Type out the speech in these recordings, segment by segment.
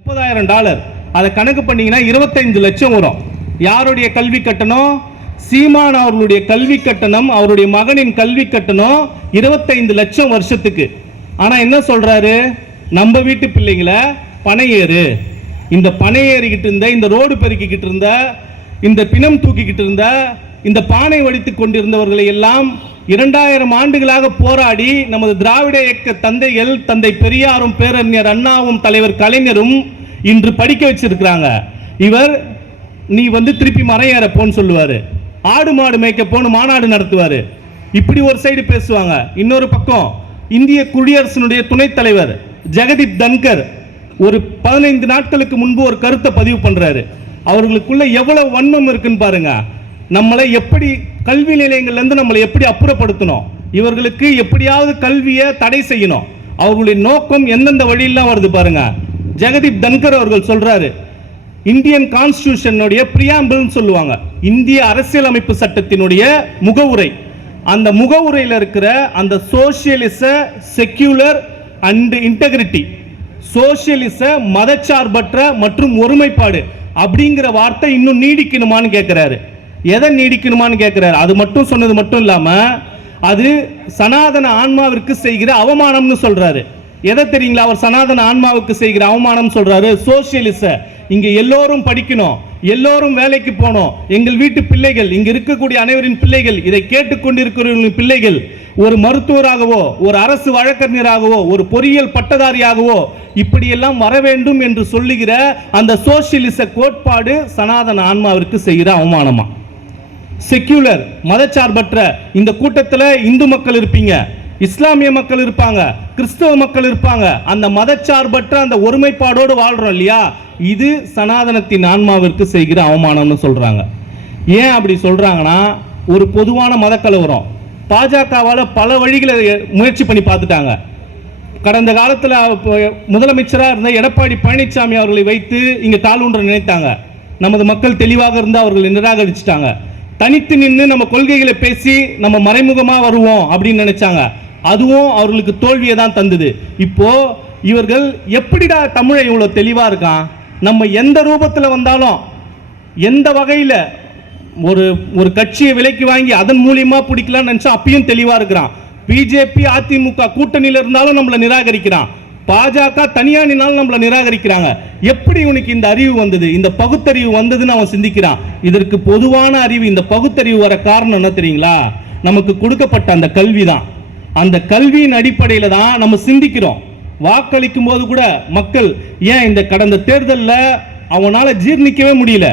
முப்பதாயிரம் டாலர். அதை கணக்கு பண்ணீங்கன்னா இருபத்தைந்து லட்சம் வரும். யாருடைய கல்வி கட்டணம்? சீமான் அவர்களுடைய கல்வி கட்டணம் அவருடைய மகனின் கல்வி கட்டணம் இருபத்தைந்து லட்சம் வருஷத்துக்கு. ஆனால் என்ன சொல்றாரு? நம்ம வீட்டு பிள்ளைங்களை பனையேறு இந்த பனை ஏறிக்கிட்டு இருந்த இந்த ரோடு பெருக்கிக்கிட்டு இருந்த இந்த பிணம் தூக்கிக்கிட்டு இருந்த இந்த பானை வடித்துக் கொண்டிருந்தவர்களை எல்லாம் இரண்டாயிரம் ஆண்டுகளாக போராடி நமது திராவிட இயக்க தந்தைகள் தந்தை பெரியாரும் பேரறிஞர் அண்ணாவும் தலைவர் கலைஞரும் இன்று படிக்க வச்சிருக்கிறாங்க. இவர் நீ வந்து திருப்பி மரம் போன்னு சொல்லுவார். ஆடு மாடு மேய்க்க போன்னு மாநாடு நடத்துவார். இப்படி ஒரு சைடு பேசுவாங்க. இன்னொரு பக்கம் இந்திய குடியரசினுடைய துணைத் தலைவர் ஜெகதீப் தன்கர் ஒரு பதினைந்து நாட்களுக்கு முன்பு ஒரு கருத்தை பதிவு பண்ணுறாரு அவர்களுக்குள்ள எவ்வளவு வன்மம் இருக்குன்னு பாருங்க. நம்மளை எப்படி கல்வி நிலையங்கள்லேருந்து நம்மளை எப்படி அப்புறப்படுத்தணும்? இவர்களுக்கு எப்படியாவது கல்வியை தடை செய்யணும். அவர்களுடைய நோக்கம் எந்தெந்த வழியெல்லாம் வருது பாருங்க. ஜெகதீப் தன்கர் அவர்கள் சொல்றாரு இந்தியன் கான்ஸ்டியூஷனுடைய பிரியாம்பிள்னு சொல்லுவாங்க. இந்திய அரசியலமைப்பு சட்டத்தினுடைய முகவுரை. அந்த முகவுரையில் இருக்கிற அந்த சோசியலிச செக்யூலர் அண்ட் இன்டெகிரிட்டி சோசியலிச மதச்சார்பற்ற மற்றும் ஒருமைப்பாடு அப்படிங்கிற வார்த்தை இன்னும் நீடிக்கணுமான்னு கேட்கிறாரு எதை நீடிக்கணுமான்னு கேட்குறாரு அது மட்டும் சொன்னது மட்டும் இல்லாமல் அது சனாதன ஆன்மாவிற்கு செய்கிற அவமானம்னு சொல்கிறாரு எதை தெரியுங்களா? அவர் சனாதன ஆன்மாவுக்கு செய்கிற அவமானம் சொல்கிறாரு சோசியலிச. இங்கே எல்லோரும் படிக்கணும். எல்லோரும் வேலைக்கு போகணும். எங்கள் வீட்டு பிள்ளைகள் இங்கே இருக்கக்கூடிய அனைவரின் பிள்ளைகள் இதை கேட்டுக்கொண்டிருக்கிறவர்களின் பிள்ளைகள் ஒரு மருத்துவராகவோ ஒரு அரசு வழக்கறிஞராகவோ ஒரு பொறியியல் பட்டதாரியாகவோ இப்படியெல்லாம் வர வேண்டும் என்று சொல்லுகிற அந்த சோசியலிச கோட்பாடு சனாதன ஆன்மாவிற்கு செய்கிற அவமானமா? செக்யூலர் மதச்சார்பற்ற இந்த கூட்டத்தில் இந்து மக்கள் இருப்பீங்க இஸ்லாமிய மக்கள் இருப்பாங்க கிறிஸ்தவ மக்கள் இருப்பாங்க அந்த மதச்சார்பற்ற அந்த ஒருமைப்பாடோடு வாழ்றோம் இல்லையா? இது சனாதனத்தின் ஆன்மாவிற்கு செய்கிற அவமானம்னு சொல்றாங்க. ஏன் அப்படி சொல்றாங்கன்னா ஒரு பொதுவான மதக்கலவரம் பாஜகவால் பல வழிகளை முயற்சி பண்ணி பார்த்துட்டாங்க. கடந்த காலத்தில் முதலமைச்சராக இருந்த எடப்பாடி பழனிசாமி அவர்களை வைத்து இங்கே தாழ்வுன்ற நினைத்தாங்க. நமது மக்கள் தெளிவாக இருந்து அவர்களை நிராகரிச்சிட்டாங்க. தனித்து நின்று நம்ம கொள்கைகளை பேசி நம்ம மறைமுகமாக வருவோம் அப்படின்னு நினைச்சாங்க. அதுவும் அவர்களுக்கு தோல்வியை தான் தந்தது. இப்போ இவர்கள் எப்படிடா தமிழை இவ்வளோ தெளிவாக இருக்கான்? நம்ம எந்த ரூபத்தில் வந்தாலும் எந்த வகையில் ஒரு ஒரு கட்சியை விலைக்கு வாங்கி அதன் மூலியமாக பிடிக்கலாம்னு நினச்சா அப்பயும் தெளிவாக இருக்கிறான். பிஜேபி அதிமுக கூட்டணியில் இருந்தாலும் நம்மளை நிராகரிக்கிறான். பாஜக தனியா நின்னாலும் நம்மளை நிராகரிக்கிறாங்க. எப்படி உனக்கு இந்த அறிவு வந்தது? இந்த பகுத்தறிவு வந்ததுன்னு அவன் சிந்திக்கிறான். இதற்கு பொதுவான அறிவு இந்த பகுத்தறிவு வர காரணம் என்ன தெரியுங்களா? நமக்கு கொடுக்கப்பட்ட அந்த கல்வி தான் அந்த கல்வியின் அடிப்படையில் தான் நம்ம சிந்திக்கிறோம். வாக்களிக்கும் போது கூட மக்கள் ஏன் இந்த கடந்த தேர்தலில் அவனால் ஜீர்ணிக்கவே முடியல?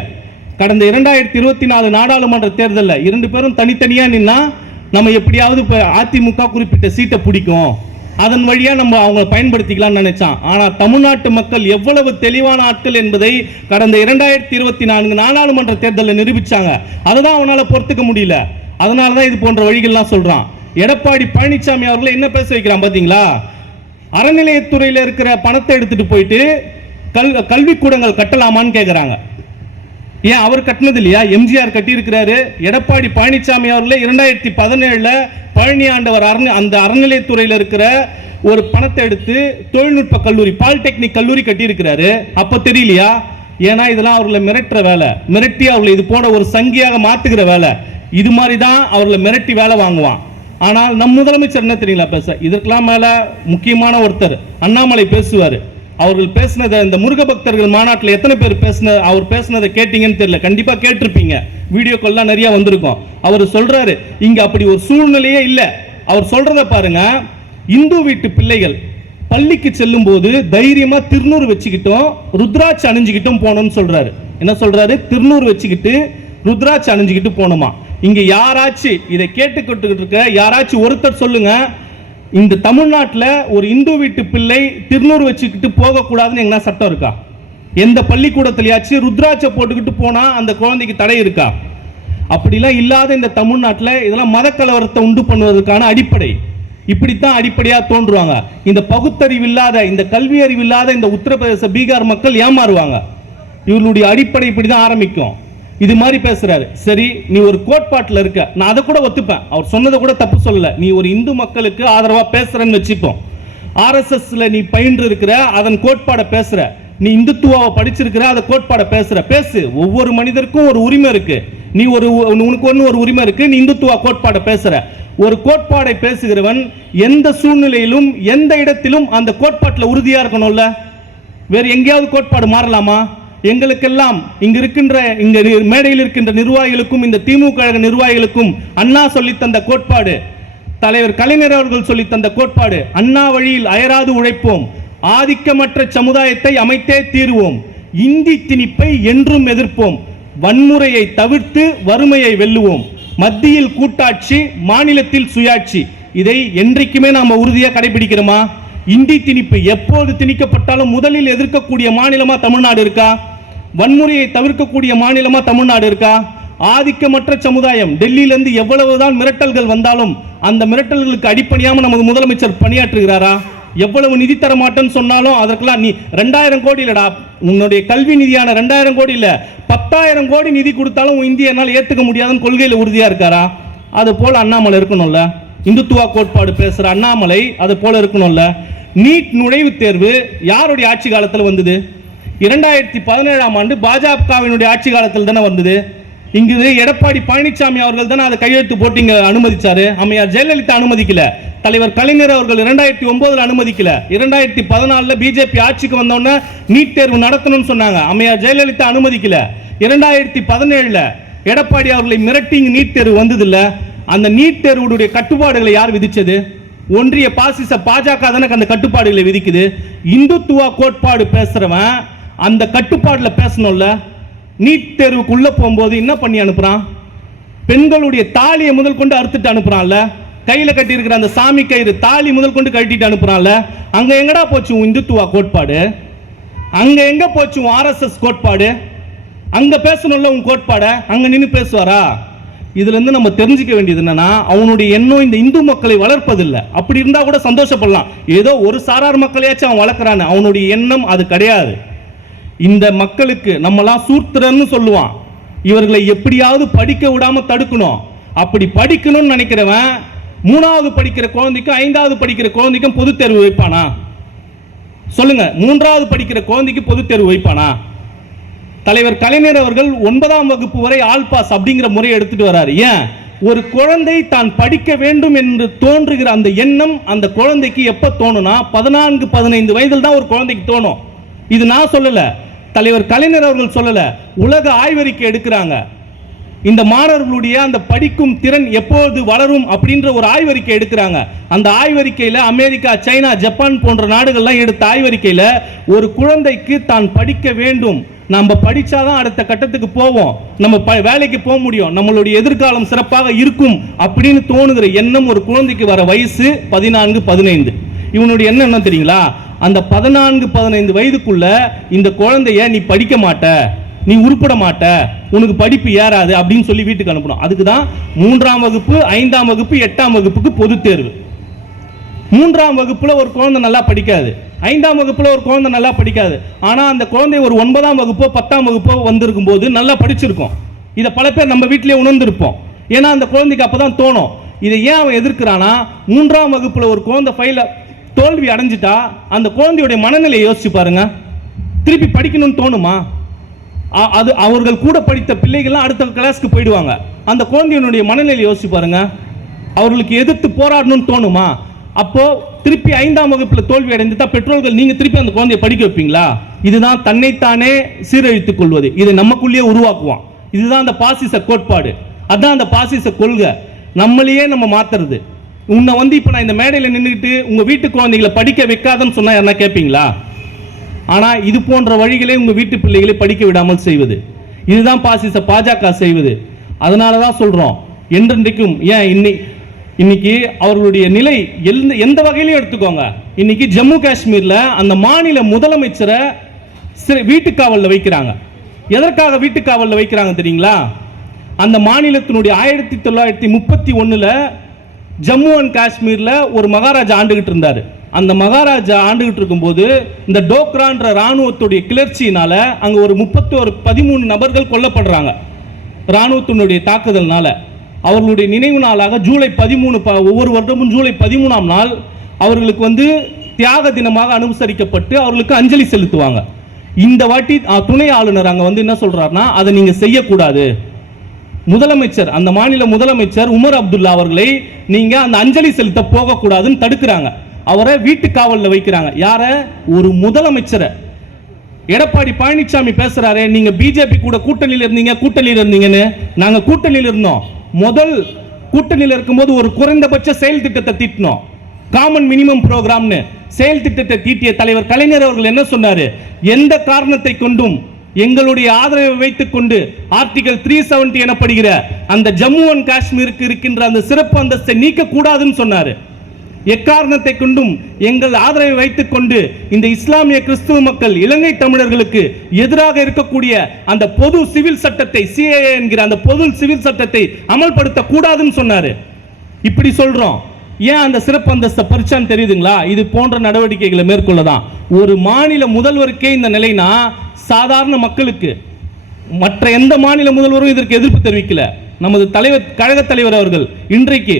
கடந்த இரண்டாயிரத்தி இருபத்தி நாலு நாடாளுமன்ற தேர்தலில் இரண்டு பேரும் தனித்தனியாக நின்னா நம்ம எப்படியாவது இப்போ அதிமுக குறிப்பிட்ட சீட்டை பிடிக்கும். அதன் வழியாக நம்ம அவங்களை பயன்படுத்திக்கலாம்னு நினைச்சான். ஆனால் தமிழ்நாட்டு மக்கள் எவ்வளவு தெளிவான ஆட்கள் என்பதை கடந்த இரண்டாயிரத்தி இருபத்தி நான்கு நாடாளுமன்ற தேர்தலில் நிரூபிச்சாங்க. அதுதான் அவனால் பொறுத்துக்க முடியல. அதனால தான் இது போன்ற வழிகள்லாம் சொல்கிறான் எடப்பாடி பழனிசாமி அவர்களை என்ன பேச வைக்கிறான் பார்த்தீங்களா அறநிலையத்துறையில் இருக்கிற பணத்தை எடுத்துட்டு போயிட்டு கல் கல்விக்கூடங்கள் கட்டலாமான்னு கேட்குறாங்க ஏன் அவர் கட்டினது இல்லையா எம்ஜிஆர் கட்டியிருக்கிறாரு. எடப்பாடி பழனிசாமி அவர்களே இரண்டாயிரத்தி பதினேழில் பழனி ஆண்டவர் அரண் அந்த அறநிலையத்துறையில் இருக்கிற ஒரு பணத்தை எடுத்து தொழில்நுட்ப கல்லூரி பாலிடெக்னிக் கல்லூரி கட்டியிருக்கிறாரு. அப்போ தெரியலையா? ஏன்னா இதெல்லாம் அவர்களை மிரட்டுற வேலை. மிரட்டி அவர்களை இது போல ஒரு சங்கியாக மாற்றுகிற வேலை. இது மாதிரி தான் அவர்களை மிரட்டி வேலை வாங்குவான். ஆனால் நம் முதலமைச்சர் என்ன தெரியுங்களா பேச இதற்கெல்லாம் மேலே முக்கியமான ஒருத்தர் அண்ணாமலை பேசுவார். அவர்கள் பேசினதை இந்த முருக பக்தர்கள் மாநாட்டில் எத்தனை பேர் பேசின அவர் பேசினதை கேட்டீங்கன்னு தெரியல. கண்டிப்பாக கேட்டிருப்பீங்க. வீடியோக்கள்லாம் நிறைய வந்திருக்கும். அவர் சொல்றாரு இங்க அப்படி ஒரு சூழ்நிலையே இல்லை. அவர் சொல்றத பாருங்க. இந்து வீட்டு பிள்ளைகள் பள்ளிக்கு செல்லும் போது தைரியமா திருநூறு வச்சுக்கிட்டோம் ருத்ராட்சி அணிஞ்சுக்கிட்டும் போனோம்னு சொல்றாரு. என்ன சொல்றாரு? திருநூறு வச்சுக்கிட்டு ருத்ராட்சி அணிஞ்சுக்கிட்டு போனோமா இங்க யாராச்சும் இதை கேட்டுக்கிட்டு இருக்க யாராச்சும் ஒருத்தர் சொல்லுங்க இந்த தமிழ்நாட்டில் ஒரு இந்து வீட்டு பிள்ளை திருநூறு வச்சுக்கிட்டு போகக்கூடாதுன்னு எங்கன்னா சட்டம் இருக்கா? எந்த பள்ளிக்கூடத்துலயாச்சும் ருத்ராட்சை போட்டுக்கிட்டு போனால் அந்த குழந்தைக்கு தடை இருக்கா? அப்படிலாம் இல்லாத இந்த தமிழ்நாட்டில் இதெல்லாம் மத கலவரத்தை உண்டு பண்ணுவதற்கான அடிப்படை. இப்படித்தான் அடிப்படையாக தோன்றுவாங்க. இந்த பகுத்தறிவு இல்லாத இந்த கல்வி அறிவு இல்லாத இந்த உத்தரப்பிரதேச பீகார் மக்கள் ஏமாறுவாங்க. இவர்களுடைய அடிப்படை இப்படி தான் ஆரம்பிக்கும். இது மாதிரி பேசுறாரு. சரி நீ ஒரு கோட்பாட்டில் இருக்க. நான் அதை கூட ஒத்துப்பேன். அவர் சொன்னதை கூட தப்பு சொல்லல. நீ ஒரு இந்து மக்களுக்கு ஆதரவாக பேசுறன்னு வச்சுப்போம். ஆர்எஸ்எஸ்ல நீ பயின்று இருக்கிற அதன் கோட்பாடை பேசுற. நீ இந்துத்துவாவை படிச்சிருக்கிற அதை கோட்பாடை பேசுற. பேசு. ஒவ்வொரு மனிதருக்கும் ஒரு உரிமை இருக்கு. நீ ஒரு உனக்கு ஒன்று ஒரு உரிமை இருக்கு. நீ இந்துத்துவா கோட்பாடை பேசுற. ஒரு கோட்பாடை பேசுகிறவன் எந்த சூழ்நிலையிலும் எந்த இடத்திலும் அந்த கோட்பாட்டில் உறுதியா இருக்கணும்ல? வேறு எங்கேயாவது கோட்பாடு மாறலாமா? எங்களுக்கெல்லாம் இங்க இருக்கின்ற இங்க நி- மேடையில் இருக்கின்ற நிர்வாகிகளுக்கும் இந்த திமுக கழக நிர்வாகிகளுக்கும் அண்ணா சொல்லித்தந்த கோட்பாடு தலைவர் கலைஞர் அவர்கள் சொல்லித்தந்த கோட்பாடு அண்ணா வழியில் அயராது உழைப்போம் ஆதிக்கமற்ற சமுதாயத்தை அமைத்தே தீருவோம் இந்தி திணிப்பை என்றும் எதிர்ப்போம் வன்முறையை தவிர்த்து வறுமையை வெல்லுவோம் மத்தியில் கூட்டாட்சி மாநிலத்தில் சுயாட்சி இதை என்றைக்குமே நாம உறுதியா கடைபிடிக்கிறோமா இந்தி திணிப்பு எப்போது திணிக்கப்பட்டாலும் முதலில் எதிர்க்கக்கூடிய மாநிலமா தமிழ்நாடு இருக்கா? வன்முறையை தவிர்க்கக்கூடிய மாநிலமா தமிழ்நாடு இருக்கா? ஆதிக்கமற்ற சமுதாயம் டெல்லியிலிருந்து எவ்வளவுதான் மிரட்டல்கள் வந்தாலும் அந்த மிரட்டல்களுக்கு அடிப்படையாம நமது முதலமைச்சர் பணியாற்றுகிறாரா? எவ்வளவு நிதி தர மாட்டேன்னு சொன்னாலும் அதற்கெல்லாம் நீ ரெண்டாயிரம் கோடி இல்லடா. உன்னுடைய கல்வி நிதியான ரெண்டாயிரம் கோடி இல்லை. பத்தாயிரம் கோடி நிதி கொடுத்தாலும் உன் இந்திய என்னால் ஏற்றுக்க முடியாதுன்னு கொள்கையில் உறுதியாக இருக்காரா? அது போல் அண்ணாமலை இருக்கணும்ல. இந்துத்துவா கோட்பாடு பேசுகிற அண்ணாமலை அது போல் இருக்கணும்ல. நீட் நுழைவுத் தேர்வு யாருடைய ஆட்சி காலத்தில் வந்தது? இரண்டாயிரத்தி பதினேழாம் ஆண்டு பாஜகவினுடைய ஆட்சி காலத்தில் தானே வந்தது? இங்கு எடப்பாடி பழனிசாமி அவர்கள் தானே அதை கையெழுத்து போட்டு இங்கே அனுமதிச்சாரு. அம்மையார் ஜெயலலிதா அனுமதிக்கல. தலைவர் கலைஞர் அவர்கள் இரண்டாயிரத்தி ஒன்பதுல அனுமதிக்கல. இரண்டாயிரத்தி பதினாலுல பிஜேபி ஆட்சிக்கு வந்தோடனே நீட் தேர்வு நடத்தணும்னு சொன்னாங்க. அம்மையார் ஜெயலலிதா அனுமதிக்கல. இரண்டாயிரத்தி பதினேழுல எடப்பாடி அவர்களை மிரட்டி நீட் தேர்வு வந்ததில்ல. அந்த நீட் தேர்வுடைய கட்டுப்பாடுகளை யார் விதிச்சது? ஒன்றிய பாசிச பாஜக தானே அந்த கட்டுப்பாடுகளை விதிக்குது. இந்துத்துவ கோட்பாடு பேசுறவன் அந்த கட்டுப்பாட்டில் பேசணும்ல. நீட் தேர்வுக்குள்ளே போகும்போது என்ன பண்ணி அனுப்புறான்? பெண்களுடைய தாலியை முதல் கொண்டு அறுத்துட்டு அனுப்புறான்ல. கையில் கட்டியிருக்கிற அந்த சாமி கயிறு தாலி முதல் கொண்டு கட்டிட்டு அனுப்புறான்ல. அங்க எங்கடா போச்சு உன் இந்துத்துவா கோட்பாடு? அங்க எங்க போச்சு உன் ஆர்எஸ்எஸ் கோட்பாடு? அங்க பேசணும்ல உன் கோட்பாடை? அங்க நின்று பேசுவாரா? இதுல இருந்து நம்ம தெரிஞ்சுக்க வேண்டியது என்னன்னா அவனுடைய எண்ணம் இந்த இந்து மக்களை வளர்ப்பதில்லை. அப்படி இருந்தா கூட சந்தோஷப்படலாம். ஏதோ ஒரு சாரார் மக்களையாச்சும் அவன் வளர்க்குறான்னு. அவனுடைய எண்ணம் அது கிடையாது. இந்த மக்களுக்கு நம்மலாம் சூத்திரன்னு சொல்லுவான். இவர்களை எப்படியாவது படிக்க விடாம தடுக்கணும். அப்படி படிக்கணும்னு நினைக்கிறவன் மூணாவது படிக்கிற குழந்தைக்கும் ஐந்தாவது படிக்கிற குழந்தைக்கும் பொது தேர்வு வைப்பானா? சொல்லுங்க மூன்றாவது படிக்கிற குழந்தைக்கு பொது தேர்வு வைப்பானா? தலைவர் கலைஞர் அவர்கள் ஒன்பதாம் வகுப்பு வரை ஆல் பாஸ் அப்படிங்கிற முறையை எடுத்துட்டு வராரு. ஏன்? ஒரு குழந்தை தான் படிக்க வேண்டும் என்று தோன்றுகிற அந்த எண்ணம் அந்த குழந்தைக்கு எப்ப தோணும்னா பதினான்கு பதினைந்து வயதில் தான் ஒரு குழந்தைக்கு தோணும். இது நான் சொல்லலை. தலைவர் கலைஞர் அவர்கள் சொல்லலை உலக ஆய்வறிக்கை எடுக்கிறாங்க. இந்த மாணவர்களுடைய அந்த படிக்கும் திறன் எப்போது வளரும் அப்படின்ற ஒரு ஆய்வறிக்கை எடுக்கிறாங்க. அந்த ஆய்வறிக்கையில் அமெரிக்கா சைனா ஜப்பான் போன்ற நாடுகள்லாம் எடுத்த ஆய்வறிக்கையில் ஒரு குழந்தைக்கு தான் படிக்க வேண்டும். நம்ம படித்தாதான் அடுத்த கட்டத்துக்கு போவோம். நம்ம ப- வேலைக்கு போக முடியும். நம்மளுடைய எதிர்காலம் சிறப்பாக இருக்கும் அப்படின்னு தோணுகிற எண்ணம் ஒரு குழந்தைக்கு வர வயசு பதினான்கு பதினைந்து. இவனுடைய என்ன என்ன தெரியுங்களா? அந்த பதினான்கு பதினைந்து வயதுக்குள்ள இந்த குழந்தைய நீ படிக்க மாட்ட நீ உருப்பட மாட்ட உனக்கு படிப்பு ஏறாது அப்படின்னு சொல்லி வீட்டுக்கு அனுப்பணும். அதுக்கு தான் மூன்றாம் வகுப்பு ஐந்தாம் வகுப்பு எட்டாம் வகுப்புக்கு பொது தேர்வு. மூன்றாம் வகுப்புல ஒரு குழந்தை நல்லா படிக்காது. ஐந்தாம் வகுப்புல ஒரு குழந்தை நல்லா படிக்காது. ஆனா அந்த குழந்தை ஒரு ஒன்பதாம் வகுப்போ பத்தாம் வகுப்போ வந்திருக்கும் போது நல்லா படிச்சிருக்கும். இதை பல பேர் நம்ம வீட்டிலேயே உணர்ந்திருப்போம். ஏன்னா அந்த குழந்தைக்கு அப்பதான் தோணும். இதை ஏன் அவன் எதிர்க்கிறானா மூன்றாம் வகுப்புல ஒரு குழந்தை ஃபைல தோல்வி அடைஞ்சிட்டா அந்த குழந்தையுடைய மனநிலையை யோசிச்சு பாருங்க. திருப்பி படிக்கணும்னு தோணுமா? அது அவர்கள் கூட படித்த பிள்ளைகள்லாம் அடுத்த கிளாஸ்க்கு போயிடுவாங்க. அந்த குழந்தையினுடைய மனநிலையை யோசிச்சு பாருங்க. அவர்களுக்கு எதிர்த்து போராடணும்னு தோணுமா? அப்போ திருப்பி ஐந்தாம் வகுப்பில் தோல்வி அடைந்துட்டா பெற்றோர்கள் நீங்க திருப்பி அந்த குழந்தைய படிக்க வைப்பீங்களா? இதுதான் தன்னைத்தானே சீரழித்துக் கொள்வது. இதை நமக்குள்ளேயே உருவாக்குவான் இதுதான் அந்த பாசிச கோட்பாடு. அதான் அந்த பாசிச கொள்கை. நம்மளையே நம்ம மாத்துறது. உன்னை வந்து இப்போ நான் இந்த மேடையில் நின்றுக்கிட்டு உங்கள் வீட்டு குழந்தைகளை படிக்க வைக்காதன்னு சொன்னால் யாருன்னா கேட்பீங்களா ஆனால் இது போன்ற வழிகளே உங்கள் வீட்டு பிள்ளைகளை படிக்க விடாமல் செய்வது. இதுதான் பாசிச பாஜக செய்வது. அதனால தான் சொல்கிறோம் என்றென்றைக்கும் ஏன் இன்னி இன்னைக்கு அவர்களுடைய நிலை எந்த எந்த வகையிலையும் எடுத்துக்கோங்க. இன்னைக்கு ஜம்மு காஷ்மீரில் அந்த மாநில முதலமைச்சரை சிறை- வீட்டுக்காவலில் வைக்கிறாங்க. எதற்காக வீட்டுக்காவலில் வைக்கிறாங்க தெரியுங்களா? அந்த மாநிலத்தினுடைய ஆயிரத்தி தொள்ளாயிரத்தி முப்பத்தி ஒன்றில் ஜம்மு அண்ட் காஷ்மீரில் ஒரு மகாராஜா ஆண்டுகிட்டு இருந்தார். அந்த மகாராஜா ஆண்டுகிட்டு இருக்கும்போது இந்த டோக்ரான்ற ராணுவத்துடைய கிளர்ச்சியினால் அங்கே ஒரு முப்பத்தோரு பதிமூணு நபர்கள் கொல்லப்படுறாங்க. ராணுவத்தினுடைய தாக்குதல்னால். அவர்களுடைய நினைவு நாளாக ஜூலை பதிமூணு ப ஒவ்வொரு வருடமும் ஜூலை பதிமூணாம் நாள் அவர்களுக்கு வந்து தியாக தினமாக அனுசரிக்கப்பட்டு அவர்களுக்கு அஞ்சலி செலுத்துவாங்க. இந்த வாட்டி துணை ஆளுநர் அங்கே வந்து என்ன சொல்கிறாருன்னா அதை நீங்கள் செய்யக்கூடாது. முதலமைச்சர் அந்த மாநில முதலமைச்சர் உமர் அப்துல்லா அவர்களை நீங்க அந்த அஞ்சலி செலுத்த போகக்கூடாதுன்னு தடுக்கிறாங்க. அவரை வீட்டு காவலில் வைக்கிறாங்க. யார? ஒரு முதலமைச்சரை. எடப்பாடி பழனிசாமி பேசுறாரு நீங்க பிஜேபி கூட கூட்டணியில் இருந்தீங்க கூட்டணியில் இருந்தீங்கன்னு. நாங்க கூட்டணியில் இருந்தோம். முதல் கூட்டணியில் இருக்கும்போது ஒரு குறைந்தபட்ச செயல் திட்டத்தை தீட்டினோம். காமன் மினிமம் ப்ரோக்ராம்னு செயல் திட்டத்தை தீட்டிய தலைவர் கலைஞர் அவர்கள் என்ன சொன்னாரு? எந்த காரணத்தை கொண்டும் எங்களுடைய ஆதரவை வைத்துக் கொண்டு ஆர்டிகல் த்ரீ செவன்டி எனப்படுகிற அந்த ஜம்மு அண்ட் காஷ்மீருக்கு இருக்கின்ற அந்த சிறப்பு அந்தஸ்தை நீக்கக்கூடாதுன்னு சொன்னார். எக்காரணத்தை கொண்டும் எங்கள் ஆதரவை வைத்துக் கொண்டு இந்த இஸ்லாமிய கிறிஸ்துவ மக்கள் இலங்கை தமிழர்களுக்கு எதிராக இருக்கக்கூடிய அந்த பொது சிவில் சட்டத்தை சிஏஏ என்கிற அந்த பொது சிவில் சட்டத்தை அமல்படுத்த கூடாதுன்னு இப்படி சொல்றோம். ஏன் அந்த சிறப்பு அந்தஸ்தை பறிச்சான்னு தெரியுதுங்களா? இது போன்ற நடவடிக்கைகளை மேற்கொள்ளதான். ஒரு மாநில முதல்வருக்கே இந்த நிலைனா சாதாரண மக்களுக்கு. மற்ற எந்த மாநில முதல்வரும் இதற்கு எதிர்ப்பு தெரிவிக்கல. நமது தலைவர் கழக தலைவர் அவர்கள் இன்றைக்கு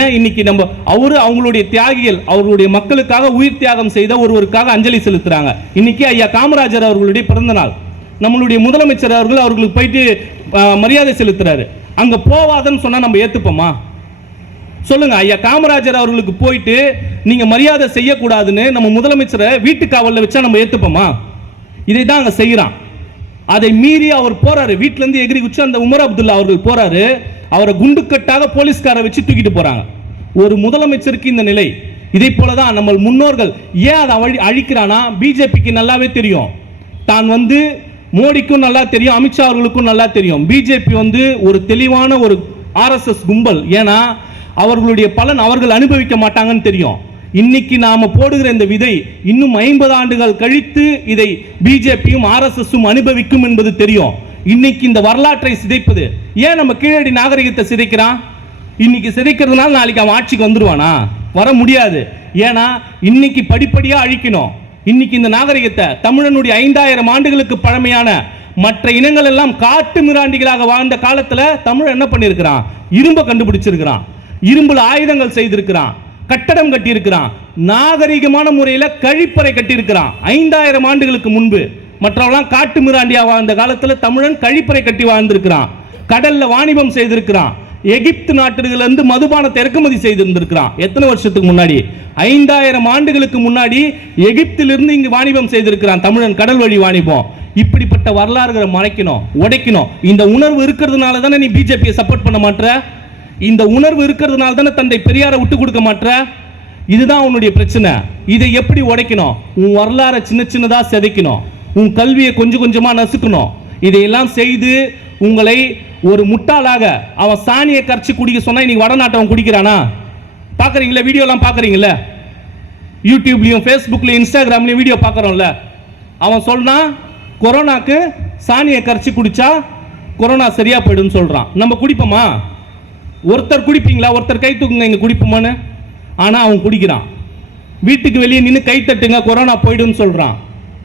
ஏன் இன்னைக்கு நம்ம அவரு அவங்களுடைய தியாகிகள் அவர்களுடைய மக்களுக்காக உயிர் தியாகம் செய்த ஒருவருக்காக அஞ்சலி செலுத்துறாங்க. இன்னைக்கு ஐயா காமராஜர் அவர்களுடைய பிறந்த நாள். நம்மளுடைய முதலமைச்சர் அவர்கள் அவர்களுக்கு போயிட்டு மரியாதை செலுத்துறாரு. அங்க போவாதன்னு சொன்னா நம்ம ஏத்துப்போமா? சொல்லுங்க ஐயா காமராஜர் அவர்களுக்கு போயிட்டு நீங்க மரியாதை செய்யக்கூடாதுன்னு நம்ம முதலமைச்சரை வீட்டு காவலில் வச்சா நம்ம ஏத்துப்போமா? இதை தான் அங்கே செய்கிறான் அதை மீறி அவர் போறாரு. வீட்டிலேருந்து எகிரி குச்சி அந்த உமர் அப்துல்லா அவர்கள் போறாரு. அவரை குண்டுக்கட்டாக போலீஸ்காரை வச்சு தூக்கிட்டு போறாங்க. ஒரு முதலமைச்சருக்கு இந்த நிலை. இதை போல தான் நம்ம முன்னோர்கள் ஏன் அதை அழி அழிக்கிறானா? பிஜேபிக்கு நல்லாவே தெரியும். தான் வந்து மோடிக்கும் நல்லா தெரியும் அமித்ஷா அவர்களுக்கும் நல்லா தெரியும். பிஜேபி வந்து ஒரு தெளிவான ஒரு ஆர்எஸ்எஸ் கும்பல். ஏன்னா அவர்களுடைய பலன் அவர்கள் அனுபவிக்க மாட்டாங்கன்னு தெரியும். இன்னைக்கு நாம போடுகிற இந்த விதை இன்னும் ஐம்பது ஆண்டுகள் கழித்து இதை பிஜேபியும் ஆர்எஸ்எஸும் அனுபவிக்கும் என்பது தெரியும். இன்னைக்கு இந்த வரலாற்றை சிதைப்பது. ஏன் நம்ம கீழடி நாகரிகத்தை சிதைக்கிறான்? இன்னைக்கு சிதைக்கிறதுனால நாளைக்கு அவன் ஆட்சிக்கு வந்துடுவானா வர முடியாது. ஏன்னா இன்னைக்கு படிப்படியாக அழிக்கணும். இன்னைக்கு இந்த நாகரிகத்தை தமிழனுடைய ஐந்தாயிரம் ஆண்டுகளுக்கு பழமையான மற்ற இனங்கள் எல்லாம் காட்டு மிராண்டிகளாக வாழ்ந்த காலத்தில் தமிழ் என்ன பண்ணியிருக்கிறான் இரும்பை கண்டுபிடிச்சிருக்கிறான். இரும்புல ஆயுதங்கள் செய்திருக்கிறான் கட்டடம் கட்டியிருக்கிறான் நாகரிகமான முறையில் கழிப்பறை கட்டியிருக்கிறான். ஐந்தாயிரம் ஆண்டுகளுக்கு முன்பு. மற்றவெல்லாம் காட்டு மிராண்டியா வாழ்ந்த காலத்தில் தமிழன் கழிப்பறை கட்டி வாழ்ந்திருக்கிறான். கடல்ல வாணிபம் செய்திருக்கிறான். எகிப்து நாட்டுகளிலிருந்து இருந்து மதுபானத்தை இறக்குமதி செய்திருந்திருக்கிறான். எத்தனை வருஷத்துக்கு முன்னாடி? ஐந்தாயிரம் ஆண்டுகளுக்கு முன்னாடி எகிப்திலிருந்து இங்கு வாணிபம் செய்திருக்கிறான் தமிழன் கடல் வழி வாணிபம். இப்படிப்பட்ட வரலாறுகளை மறைக்கணும் உடைக்கணும். இந்த உணர்வு இருக்கிறதுனால தானே நீ பிஜேபியை சப்போர்ட் பண்ண மாட்டேற இந்த உணர்வு இருக்கிறதுனால தானே தந்தை பெரியாரை விட்டு கொடுக்க மாட்ற? இதுதான் உன்னுடைய பிரச்சனை. இதை எப்படி உடைக்கணும்? உன் வரலாறை சின்ன சின்னதாக சிதைக்கணும். உன் கல்வியை கொஞ்சம் கொஞ்சமாக நசுக்கணும். இதையெல்லாம் செய்து உங்களை ஒரு முட்டாளாக அவன் சாணியை கரைச்சி குடிக்க சொன்னால் இன்னைக்கு வடநாட்டவன் குடிக்கிறானா? பார்க்குறீங்களா? வீடியோலாம் பார்க்குறீங்களே? யூடியூப்லேயும் ஃபேஸ்புக்லேயும் இன்ஸ்டாகிராம்லேயும் வீடியோ பார்க்குறோம்ல. அவன் சொன்னான் கொரோனாக்கு சாணியை கரைச்சி குடித்தா கொரோனா சரியாக போயிடும்னு சொல்கிறான் நம்ம குடிப்போமா? ஒருத்தர் குடிப்பீங்களா? ஒருத்தர் கை தூக்குங்க இங்கே குடிப்போமான்னு? ஆனால் அவன் குடிக்கிறான். வீட்டுக்கு வெளியே நின்று கை தட்டுங்க கொரோனா போய்டுன்னு சொல்கிறான்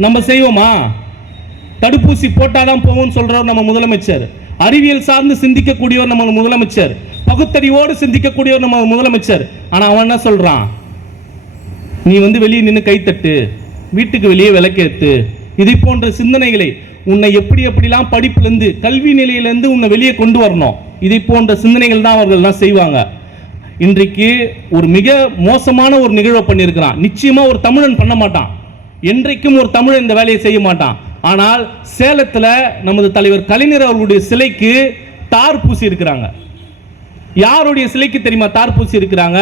நம்ம செய்வோமா? தடுப்பூசி போட்டாதான் போவோம்னு சொல்கிறவர் நம்ம முதலமைச்சர். அறிவியல் சார்ந்து சிந்திக்கக்கூடியவர் நம்ம முதலமைச்சர். பகுத்தறிவோடு சிந்திக்கக்கூடியவர் நம்ம முதலமைச்சர். ஆனால் அவன் என்ன சொல்கிறான் நீ வந்து வெளியே நின்று கைத்தட்டு வீட்டுக்கு வெளியே விளக்கேற்று இதை போன்ற சிந்தனைகளை உன்னை எப்படி எப்படிலாம் படிப்புலேருந்து கல்வி நிலையிலேருந்து உன்னை வெளியே கொண்டு வரணும்? இதை போன்ற சிந்தனைகள் தான் அவர்கள்லாம் செய்வாங்க. இன்றைக்கு ஒரு மிக மோசமான ஒரு நிகழ்வை பண்ணியிருக்கிறான். நிச்சயமா ஒரு தமிழன் பண்ண மாட்டான். என்றைக்கும் ஒரு தமிழன் இந்த வேலையை செய்ய மாட்டான். ஆனால் சேலத்தில் நமது தலைவர் கலைஞர் அவர்களுடைய சிலைக்கு தார் பூசி இருக்கிறாங்க யாருடைய சிலைக்கு தெரியுமா தார் பூசி இருக்கிறாங்க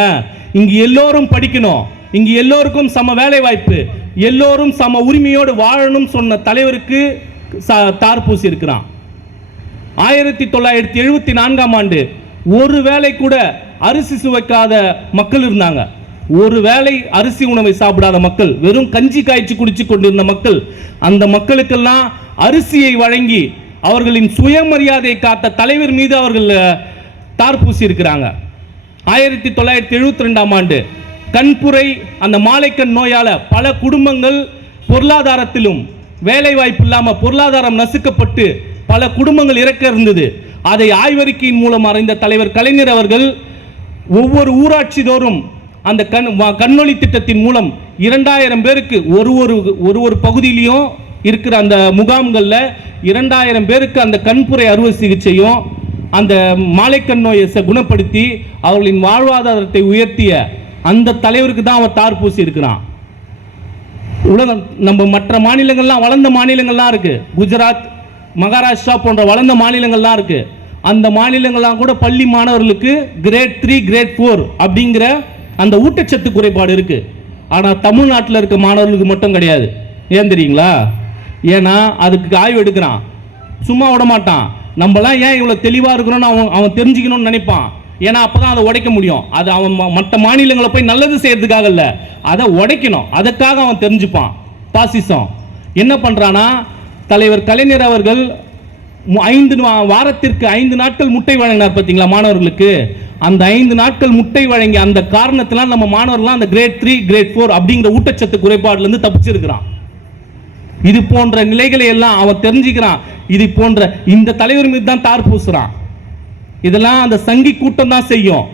இங்கு எல்லோரும் படிக்கணும். இங்கு எல்லோருக்கும் சம வேலை வாய்ப்பு எல்லோரும் சம உரிமையோடு வாழணும் சொன்ன தலைவருக்கு தார் பூசி இருக்கிறான் ஆயிரத்தி தொள்ளாயிரத்தி எழுபத்தி நான்காம் ஆண்டு ஒரு வேளை கூட அரிசி சுவைக்காத மக்கள் இருந்தாங்க. ஒரு வேளை அரிசி உணவை சாப்பிடாத மக்கள் வெறும் கஞ்சி காய்ச்சி குடிச்சு கொண்டிருந்த மக்கள் அந்த மக்களுக்கெல்லாம் அரிசியை வழங்கி அவர்களின் சுயமரியாதையை காத்த தலைவர் மீது அவர்கள் தார் பூசியிருக்கிறாங்க. ஆயிரத்தி தொள்ளாயிரத்தி எழுபத்தி ரெண்டாம் ஆண்டு கண்புரை அந்த மாலைக்கண் நோயால் பல குடும்பங்கள் பொருளாதாரத்திலும் வேலை வாய்ப்பு பொருளாதாரம் நசுக்கப்பட்டு பல குடும்பங்கள் இறக்க இருந்தது. அதை ஆய்வறிக்கையின் மூலம் அறிந்த தலைவர் கலைஞர் அவர்கள் ஒவ்வொரு ஊராட்சி தோறும் அந்த கண் கண்ணொளி திட்டத்தின் மூலம் இரண்டாயிரம் பேருக்கு ஒரு ஒரு ஒரு ஒரு பகுதியிலையும் இருக்கிற அந்த முகாம்களில் இரண்டாயிரம் பேருக்கு அந்த கண்புரை அறுவை சிகிச்சையும் அந்த மாலைக்கண் நோயை குணப்படுத்தி அவர்களின் வாழ்வாதாரத்தை உயர்த்திய அந்த தலைவருக்கு தான் அவன் தார் பூசி இருக்கிறான். உலகம் நம்ம மற்ற மாநிலங்கள்லாம் வளர்ந்த மாநிலங்கள்லாம் இருக்குது குஜராத் மகாராஷ்டிரா போன்ற வளர்ந்த மாநிலங்கள்லாம் இருக்குது அந்த மாநிலங்கள்லாம் கூட பள்ளி மாணவர்களுக்கு கிரேட் த்ரீ கிரேட் ஃபோர் அப்படிங்கிற அந்த ஊட்டச்சத்து குறைபாடு இருக்குது ஆனால் தமிழ்நாட்டில் இருக்க மாணவர்களுக்கு மட்டும் கிடையாது. ஏன் தெரியுங்களா? ஏன்னா அதுக்கு ஆய்வு எடுக்கிறான். சும்மா விட மாட்டான். நம்மலாம் ஏன் இவ்வளோ தெளிவாக இருக்கிறோன்னு அவன் அவன் தெரிஞ்சுக்கணும்னு நினைப்பான். ஏன்னா அப்போ தான் அதை உடைக்க முடியும். அது அவன் ம- மற்ற மாநிலங்களை போய் நல்லது செய்யறதுக்காக இல்லை. அதை உடைக்கணும். அதுக்காக அவன் தெரிஞ்சுப்பான். பாசிசம். என்ன பண்ணுறான்னா தலைவர் கலைஞர் அவர்கள் ஐந்து வாரத்திற்கு ஐந்து நாட்கள் முட்டை வழங்கினார் பார்த்தீங்களா மாணவர்களுக்கு? அந்த ஐந்து நாட்கள் முட்டை வழங்கிய அந்த காரணத்தினால் நம்ம மாணவர்கள்லாம் அந்த கிரேட் த்ரீ கிரேட் ஃபோர் அப்படிங்கிற ஊட்டச்சத்து குறைபாடுலேருந்து தப்பிச்சிருக்கிறான். இது போன்ற நிலைகளை எல்லாம் அவன் தெரிஞ்சுக்கிறான். இது போன்ற இந்த தலைவர் மீது தான் தார் பூசுறான். இதெல்லாம் அந்த சங்கி கூட்டம் தான் செய்யும்.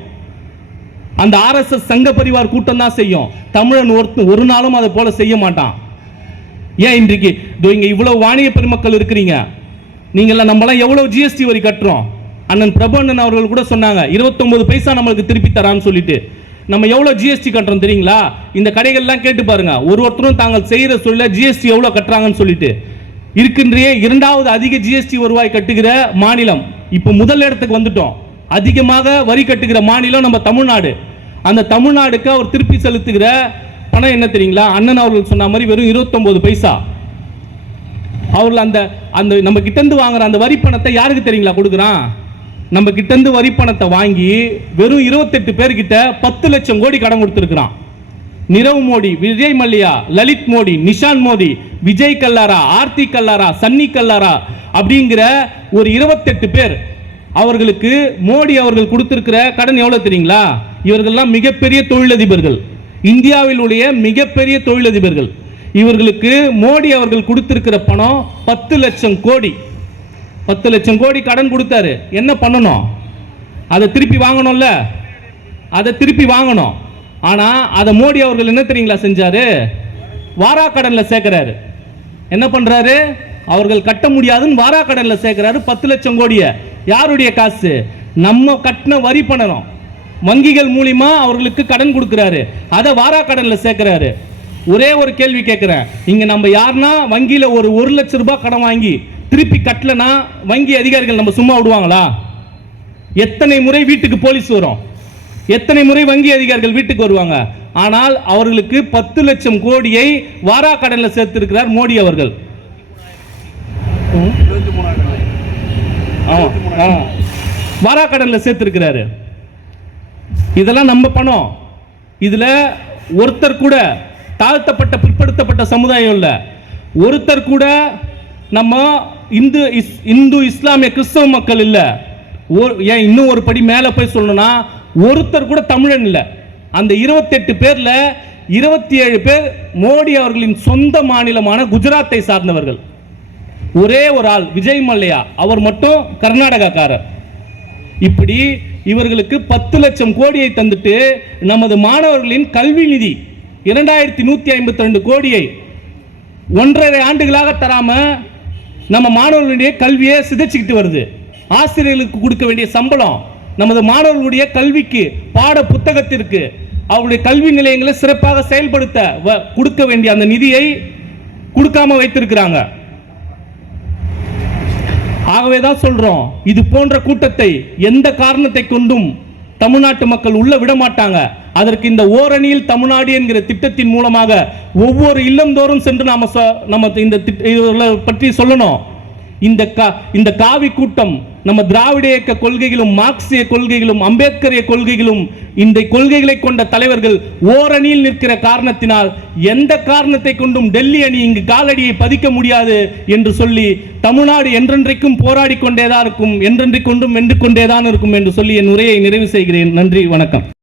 அந்த ஆர்எஸ்எஸ் சங்க பரிவார் கூட்டம் தான் செய்யும். தமிழன் ஒரு ஒரு நாளும் அதை போல செய்ய மாட்டான். ஏன் இன்றைக்கு? இதோ இவ்வளோ வாணிய பெருமக்கள் இருக்கிறீங்க. நீங்களாம் நம்மளாம் எவ்வளோ ஜிஎஸ்டி வரி கட்டுறோம். அண்ணன் பிரபு அண்ணன் அவர்கள் கூட சொன்னாங்க 29 பைசா நம்மளுக்கு திருப்பி தரான்னு சொல்லிட்டு. நம்ம எவ்வளோ ஜிஎஸ்டி கட்டுறோம் தெரியுங்களா? இந்த கடைகள்லாம் கேட்டு பாருங்க. ஒரு ஒருத்தரும் தாங்கள் செய்கிற சொல்ல ஜிஎஸ்டி எவ்வளோ கட்டுறாங்கன்னு சொல்லிட்டு. இருக்கின்றே இரண்டாவது அதிக ஜிஎஸ்டி வருவாய் கட்டுகிற மாநிலம். இப்போ முதல் இடத்துக்கு வந்துட்டோம். அதிகமாக வரி கட்டுகிற மாநிலம் நம்ம தமிழ்நாடு. அந்த தமிழ்நாடுக்கு அவர் திருப்பி செலுத்துகிற பணம் என்ன தெரியுங்களா? அண்ணன் அவர்கள் சொன்ன மாதிரி வெறும் 29 பைசா. அவர்கள் அந்த அந்த நம்ம கிட்டேருந்து வாங்குற அந்த வரி பணத்தை யாருக்கு தெரியுங்களா கொடுக்குறான்? நம்ம கிட்டேருந்து வரி பணத்தை வாங்கி வெறும் இருபத்தெட்டு பேர்கிட்ட பத்து லட்சம் கோடி கடன் கொடுத்துருக்குறான். நிரவ் மோடி விஜய் மல்லையா லலித் மோடி நிஷான் மோடி விஜய் கல்லாரா ஆர்த்தி கல்லாரா சன்னி கல்லாரா அப்படிங்கிற ஒரு இருபத்தெட்டு பேர் அவர்களுக்கு மோடி அவர்கள் கொடுத்திருக்கிற கடன் எவ்வளோ தெரியுங்களா? இவர்கள்லாம் மிகப்பெரிய தொழிலதிபர்கள். இந்தியாவில் உடைய மிகப்பெரிய தொழிலதிபர்கள். இவர்களுக்கு மோடி அவர்கள் கொடுத்திருக்கிற பணம் பத்து லட்சம் கோடி. பத்து லட்சம் கோடி கடன் கொடுத்தாரு. என்ன பண்ணணும்? அதை திருப்பி வாங்கணும்ல? அதை திருப்பி வாங்கணும். ஆனால் அதை மோடி அவர்கள் என்ன தெரியுங்களா செஞ்சாரு? வாராக்கடனில் சேர்க்குறாரு. என்ன பண்ணுறாரு அவர்கள் கட்ட முடியாதுன்னு வாராக்கடனில் சேர்க்குறாரு பத்து லட்சம் கோடியை. யாருடைய காசு? நம்ம கட்டின வரி பண்ணணும் வங்கிகள் மூலியமா அவர்களுக்கு கடன் கொடுக்கிறாரு. அதை வாராக்கடன்ல சேர்க்கிறாரு. ஒரே ஒரு கேள்வி கேட்கிறேன். இங்க நம்ம யாருன்னா வங்கியில ஒரு ஒரு லட்சம் ரூபாய் கடன் வாங்கி திருப்பி கட்டலனா வங்கி அதிகாரிகள் நம்ம சும்மா விடுவாங்களா? எத்தனை முறை வீட்டுக்கு போலீஸ் வரும். எத்தனை முறை வங்கி அதிகாரிகள் வீட்டுக்கு வருவாங்க. ஆனால் அவர்களுக்கு பத்து லட்சம் கோடியை வாராக்கடன்ல சேர்த்திருக்கிறார் மோடி அவர்கள். ஆமா வாராக்கடன்ல சேர்த்திருக்கிறாரு. இதெல்லாம் நம்ம பணம். இதில் ஒருத்தர் கூட தாழ்த்தப்பட்ட பிற்படுத்தப்பட்ட சமுதாயம் இல்லை. ஒருத்தர் கூட நம்ம இந்து இஸ்- இந்து இஸ்லாமிய கிறிஸ்தவ மக்கள் இல்லை. ஒரு- ஏன் இன்னும் ஒரு படி மேலே போய் சொல்லணும்னா ஒருத்தர் கூட தமிழன் இல்லை. அந்த இருபத்தெட்டு பேரில் இருபத்தி ஏழு பேர் மோடி அவர்களின் சொந்த மாநிலமான குஜராத்தை சார்ந்தவர்கள். ஒரே ஒரு ஆள் விஜய் மல்லையா. அவர் மட்டும் கர்நாடகாக்காரர். இப்படி இவர்களுக்கு பத்து லட்சம் கோடியை தந்துட்டு நமது மாணவர்களின் கல்வி நிதி இரண்டாயிரத்தி நூற்றி ஐம்பத்தி ரெண்டு கோடியை ஒன்றரை ஆண்டுகளாக தராம நம்ம மாணவர்களுடைய கல்வியை சிதைச்சுக்கிட்டு வருது. ஆசிரியர்களுக்கு கொடுக்க வேண்டிய சம்பளம் நமது மாணவர்களுடைய கல்விக்கு பாட புத்தகத்திற்கு அவருடைய கல்வி நிலையங்களை சிறப்பாக செயல்படுத்த வ- கொடுக்க வேண்டிய அந்த நிதியை கொடுக்காம வைத்திருக்கிறாங்க. ஆகவே தான் சொல்றோம் இது போன்ற கூட்டத்தை எந்த காரணத்தை கொண்டும் தமிழ்நாட்டு மக்கள் உள்ள விட மாட்டாங்க. அதற்கு இந்த ஓரணியில் தமிழ்நாடு என்கிற திட்டத்தின் மூலமாக ஒவ்வொரு இல்லந்தோறும் சென்று நாம சொ- நம்ம இந்த பற்றி சொல்லணும். இந்த கா இந்த காவி கூட்டம் நம்ம திராவிட இயக்க கொள்கைகளும் மார்க்சிய கொள்கைகளும் அம்பேத்கரிய கொள்கைகளும் இந்த கொள்கைகளை கொண்ட தலைவர்கள் ஓரணியில் நிற்கிற காரணத்தினால் எந்த காரணத்தை கொண்டும் டெல்லி அணி இங்கு காலடியை பதிக்க முடியாது என்று சொல்லி தமிழ்நாடு என்றென்றைக்கும் போராடி கொண்டேதான் இருக்கும் என்றென்றைக்கு கொண்டும் வென்று கொண்டேதான் இருக்கும் என்று சொல்லி என் உரையை நிறைவு செய்கிறேன். நன்றி வணக்கம்.